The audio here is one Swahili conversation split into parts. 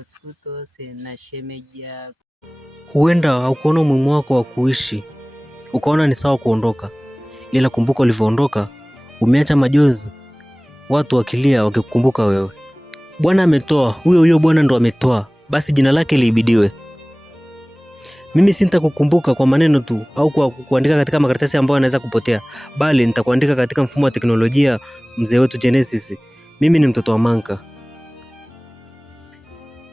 usikutose na shemeji yako. Huenda haukuona umuhimu wako wa kuishi, ukaona ni sawa kuondoka, ila kumbuka ulivyoondoka umeacha majonzi, watu wakilia wakikukumbuka wewe. Bwana ametoa, huyo Bwana ndo ametoa, basi jina lake liibidiwe. Mimi sitakukumbuka kwa maneno tu au kwa kuandika katika makaratasi ambayo yanaweza kupotea, bali nitakuandika katika mfumo wa teknolojia, mzee wetu Genesis. Mimi ni mtoto wa Manka.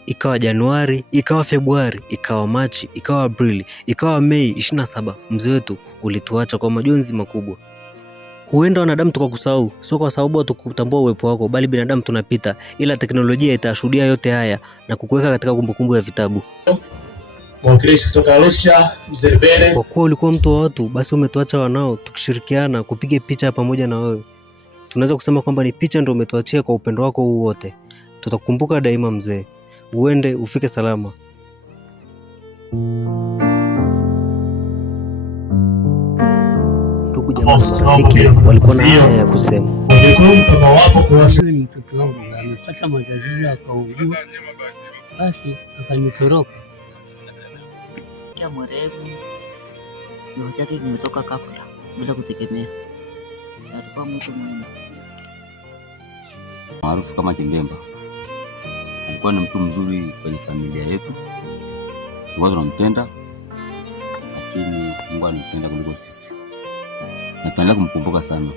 Ikawa Januari, ikawa Februari, ikawa Machi, ikawa Aprili, ikawa Mei 27, mzee wetu ulituacha kwa majonzi makubwa. Huenda wanadamu tukakusahau, sio kwa sababu hatukutambua uwepo wako, bali binadamu tunapita, ila teknolojia itashuhudia yote haya na kukuweka katika kumbukumbu ya vitabu. Mwakilishi kutoka Arusha, Mzee Bele. Kwa kuwa ulikuwa mtu wa watu, basi umetuacha wanao, tukishirikiana kupiga picha pamoja na wewe. Tunaweza kusema kwamba ni picha ndio umetuachia kwa upendo wako huu wote. Tutakukumbuka daima mzee. Uende ufike salama. Ndugu jamaa na marafiki walikuwa na haya ya kusema. Ni mtoto wangu amepata matatizo akaugua, basi akanitoroka. Kia mwerevu roho zake imetoka ghafla bila kutegemea. Alikuwa mtu mwema maarufu kama Kimbemba. Alikuwa ni mtu mzuri kwenye familia yetu, tulikuwa tunampenda, lakini Mungu anampenda kuliko sisi na tunaendelea kumkumbuka sana.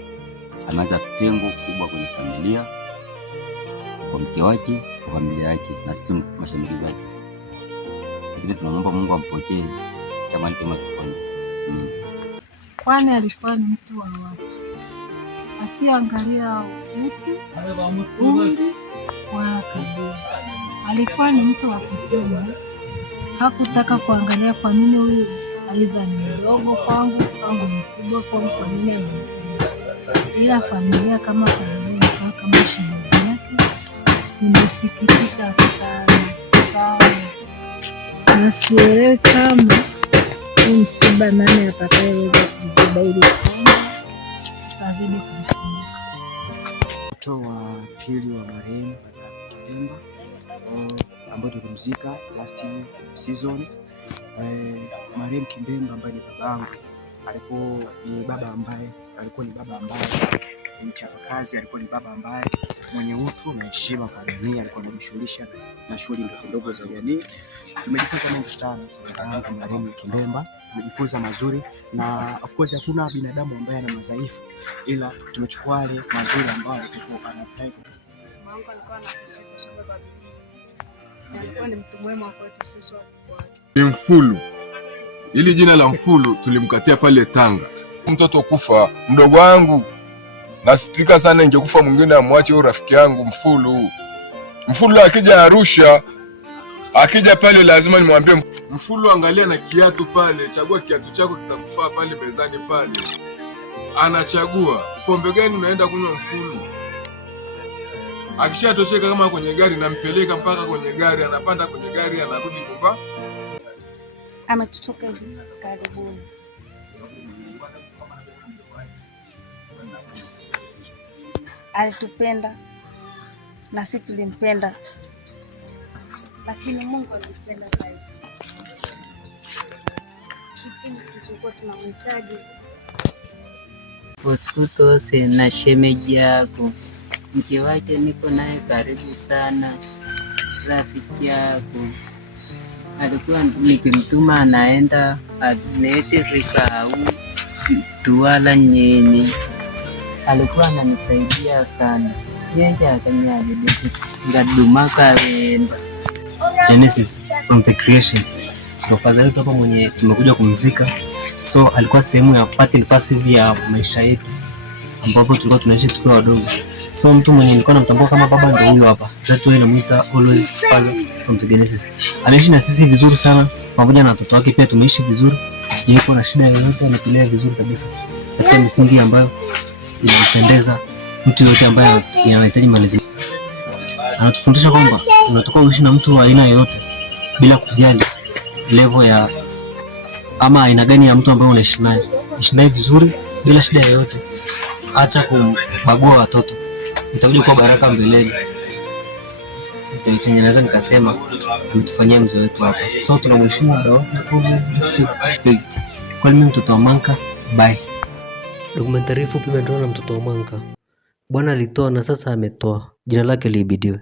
Ameacha pengo kubwa kwenye familia, kwa mke wake, kwa familia yake na sisi mashabiki zake. Lakini tunaomba Mungu ampokee kama alipema kufanya. Kwani alikuwa ni mtu wa watu, asiangalia utu, umri wala kabila. Alikuwa ni mtu wa kutuma, hakutaka kuangalia kwa nini huyu aidha ni mdogo kwangu au mkubwa kwangu, kwa nini ananipenda. Ila familia kama familia, kama shemeji yake, nimesikitika sana sana. Nasielewi kama msiba nani atakayeweza kuziba ili tutazidi kumkumbuka. Mtoto wa pili wa marehemu Kimbemba ambaye tulimzika last season. Marehemu Kimbemba ambaye ni babangu alikuwa ni baba ambaye ni mchapakazi, alikuwa ni baba ambaye mwenye utu na heshima kwa jamii, alikuwa anajishughulisha na shughuli ndogo za jamii. Tumejifunza mengi sana kwa marehemu Kimbemba, tumejifunza mazuri, na of course hakuna binadamu ambaye ana madhaifu, ila tumechukua yale mazuri ambayo alikuwa anapenda. Mungu alikuwa anateseka kwa sababu ya bidii. Alikuwa ni mtu mwema kwetu sisi watu wake. Ni Mfulu. Hili jina la Mfulu tulimkatia pale Tanga. Mtoto kufa, mdogo wangu nasitika sana, ingekufa mwingine amwache huyo rafiki yangu Mfulu. Mfulu akija Arusha, akija pale lazima nimwambie Mfulu, angalia na kiatu pale, chagua kiatu chako kitakufaa pale mezani pale. Anachagua pombe gani unaenda kunywa Mfulu. Akishatosheka kama kwenye gari, nampeleka mpaka kwenye gari, anapanda kwenye gari, anarudi nyumba. Ametutoka hivi karibuni. Alitupenda na sisi tulimpenda, lakini Mungu alimpenda zaidi. Kipindi tulichokuwa tunamhitaji. Usikutose na shemeji yako. Mke wake niko naye karibu sana, rafiki yako. Alikuwa nikimtuma anaenda alete vikao tuwala nyenye. Alikuwa ananisaidia sana. Yeye akaniambia ngadumaka wenda. Genesis from the creation. Ndio fadhali toka mwenye tumekuja kumzika. So alikuwa sehemu ya part and passive ya maisha yetu, ambapo tulikuwa tunaishi tukiwa wadogo. So mtu mwenye nilikuwa namtambua kama baba ndio huyo hapa. That way namuita always father from the Genesis. Anaishi na sisi vizuri sana, pamoja na watoto wake pia tumeishi vizuri. Sijaikuwa na shida yoyote, anatulea vizuri kabisa. Katika misingi ambayo inampendeza mtu yote ambaye anahitaji malezi. Anatufundisha kwamba unatoka uishi na mtu wa aina yoyote bila kujali level ya ama aina gani ya mtu ambaye unaishi naye. Ishi naye vizuri bila shida yoyote. Acha kumbagua watoto. Itakuja kuwa baraka mbeleni. ndio chenye naweza nikasema ametufanyia mzee wetu hapa. So tunamheshimu muda wote, always respect. Kwa mimi mtoto wa Manka, bye. Dokumentari fupi imeandaliwa na mtoto wa Manka. Bwana alitoa na sasa ametoa. Jina lake liibidiwe.